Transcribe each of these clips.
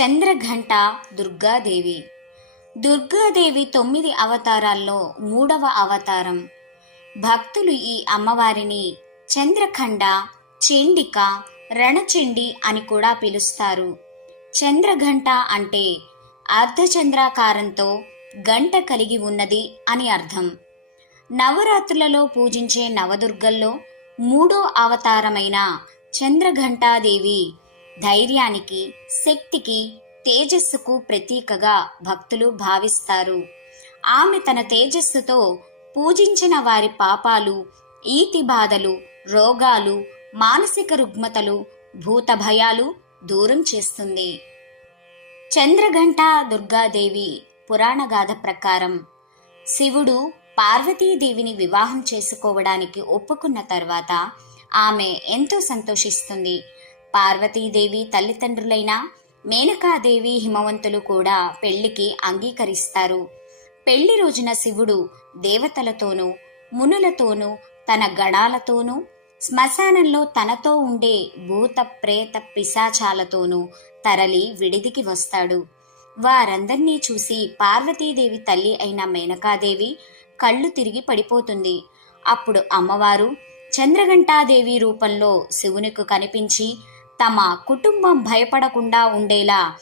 చంద్రఘంట దుర్గాదేవి. దుర్గాదేవి తొమ్మిది అవతారాల్లో మూడవ అవతారం. భక్తులు ఈ అమ్మవారిని చంద్రఖండ చెండిక రణచండి అని కూడా పిలుస్తారు. చంద్రఘంట అంటే అర్ధచంద్రాకారంతో గంట కలిగి ఉన్నది అని అర్థం. నవరాత్రులలో పూజించే నవదుర్గల్లో మూడో అవతారమైన చంద్రఘంటాదేవి ధైర్యానికి శక్తికి తేజస్సుకు ప్రతీకగా భక్తులు భావిస్తారు. ఆమె తన తేజస్సుతో పూజించిన వారి పాపాలు ఈతి బాధలు రోగాలు మానసిక రుగ్మతలు భూత భయాలు దూరం చేస్తుంది. చంద్రఘంట దుర్గాదేవి పురాణగాథ ప్రకారం శివుడు పార్వతీదేవిని వివాహం చేసుకోవడానికి ఒప్పుకున్న తర్వాత ఆమె ఎంతో సంతోషిస్తుంది. పార్వతీదేవి తల్లిదండ్రులైన మేనకాదేవి హిమవంతులు కూడా పెళ్ళికి అంగీకరిస్తారు. పెళ్ళి రోజున శివుడు దేవతలతోనూ మునులతోనూ తన గణాలతోనూ శ్మశానంలో తనతో ఉండే భూత ప్రేత పిశాచాలతోనూ తరలి విడిదికి వస్తాడు. వారందర్నీ చూసి పార్వతీదేవి తల్లి అయిన మేనకాదేవి కళ్ళు తిరిగి పడిపోతుంది. అప్పుడు అమ్మవారు చంద్రఘంటాదేవి రూపంలో శివునికి కనిపించి తమ కుటుంబం భయపడకుండా ఉండేలా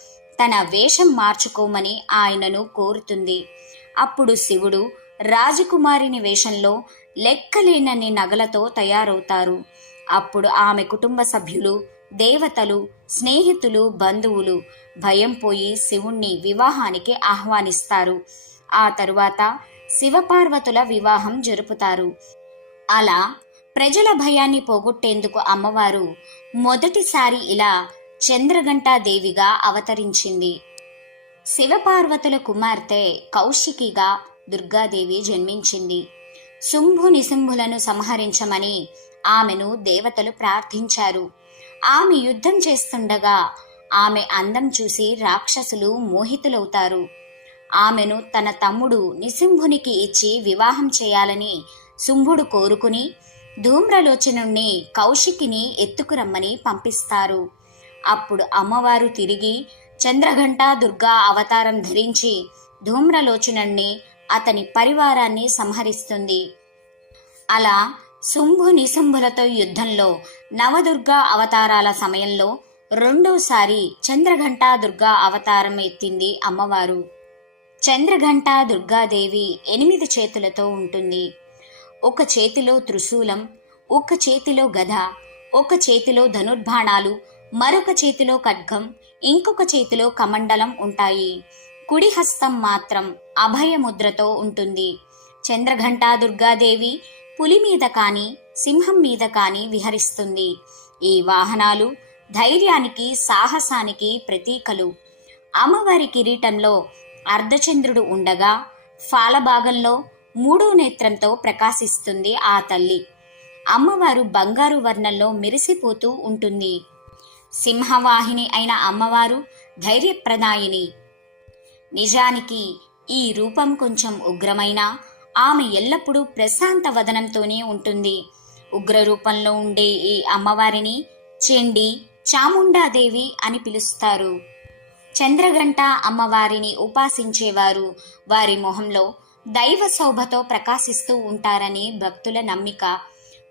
తన వేషం మార్చుకోమని ఆయనను కోరుతుంది. అప్పుడు శివుడు రాజకుమారిని వేషంలో లెక్కలేనన్ని నగలతో తయారవుతారు. అప్పుడు ఆమె కుటుంబ సభ్యులు దేవతలు స్నేహితులు బంధువులు భయం పోయి శివుణ్ణి వివాహానికి ఆహ్వానిస్తారు. ఆ తరువాత శివపార్వతుల వివాహం జరుపుతారు. అలా ప్రజల భయాన్ని పోగొట్టేందుకు అమ్మవారు మొదటిసారి ఇలా చంద్రఘంటాదేవిగా అవతరించింది. శివపార్వతుల కుమార్తె కౌశికిగా దుర్గాదేవి జన్మించింది. శుంభు నిశుంభులను సంహరించమని ఆమెను దేవతలు ప్రార్థించారు. ఆమె యుద్ధం చేస్తుండగా ఆమె అందం చూసి రాక్షసులు మోహితులవుతారు. ఆమెను తన తమ్ముడు నిశుంభునికి ఇచ్చి వివాహం చేయాలని శుంభుడు కోరుకుని ధూమ్రలోచనుణ్ణి కౌశికిని ఎత్తుకురమ్మని పంపిస్తారు. అప్పుడు అమ్మవారు తిరిగి చంద్రఘంట దుర్గా అవతారం ధరించి ధూమ్రలోచనుణ్ణి అతని పరివారాన్ని సంహరిస్తుంది. అలా శుంభు నిశుంభులతో యుద్ధంలో నవదుర్గా అవతారాల సమయంలో రెండోసారి చంద్రఘంటా దుర్గా అవతారం ఎత్తింది అమ్మవారు. చంద్రఘంట దుర్గాదేవి ఎనిమిది చేతులతో ఉంటుంది. ఒక చేతిలో త్రిశూలం ఒక చేతిలో గద ఒక చేతిలో ధనుర్బాణాలు మరొక చేతిలో ఖడ్గం ఇంకొక చేతిలో కమండలం ఉంటాయి. కుడి హస్తం మాత్రం అభయముద్రతో ఉంటుంది. చంద్రఘంటా దుర్గాదేవి పులి మీద కానీ సింహం మీద కానీ విహరిస్తుంది. ఈ వాహనాలు ధైర్యానికి సాహసానికి ప్రతీకలు. అమ్మవారి కిరీటంలో అర్ధచంద్రుడు ఉండగా ఫాలభాగంలో మూడో నేత్రంతో ప్రకాశిస్తుంది ఆ తల్లి. అమ్మవారు బంగారు వర్ణంలో మెరిసిపోతూ ఉంటుంది. సింహవాహిని అయిన అమ్మవారు ధైర్యప్రదాయిని. నిజానికి ఈ రూపం కొంచెం ఉగ్రమైన ఆమె ఎల్లప్పుడూ ప్రశాంత వదనంతోనే ఉంటుంది. ఉగ్ర రూపంలో ఉండే ఈ అమ్మవారిని చెండి చాముండాదేవి అని పిలుస్తారు. చంద్రగంట అమ్మవారిని ఉపాసించేవారు. వారి మొహంలో దైవ శోభతో ప్రకాశిస్తూ ఉంటారని భక్తుల నమ్మిక.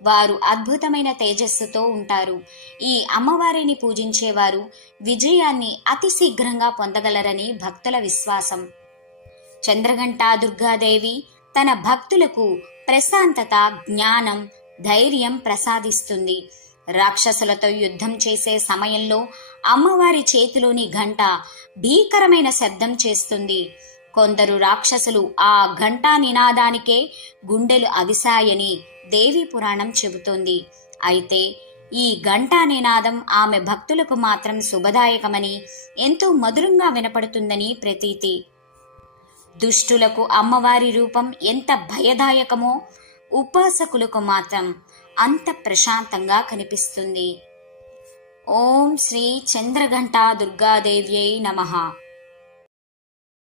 వారు అద్భుతమైన తేజస్సుతో ఉంటారు. ఈ అమ్మవారిని పూజించేవారు విజయాన్ని అతి శీఘ్రంగా పొందగలరని భక్తుల విశ్వాసం. చంద్రగంట దుర్గాదేవి తన భక్తులకు ప్రశాంతత జ్ఞానం ధైర్యం ప్రసాదిస్తుంది. రాక్షసులతో యుద్ధం చేసే సమయంలో అమ్మవారి చేతిలోని గంట భీకరమైన శబ్దం చేస్తుంది. కొందరు రాక్షసులు ఆ ఘంటా నినాదానికే గుండెలు అవిశాయని దేవి పురాణం చెబుతోంది. అయితే ఈ ఘంటా నినాదం ఆమె భక్తులకు మాత్రం శుభదాయకమని ఎంతో మధురంగా వినపడుతుందని ప్రతీతి. దుష్టులకు అమ్మవారి రూపం ఎంత భయదాయకమో ఉపాసకులకు మాత్రం అంత ప్రశాంతంగా కనిపిస్తుంది. ఓం శ్రీ చంద్రఘంటా దుర్గాదేవ్యై నమః.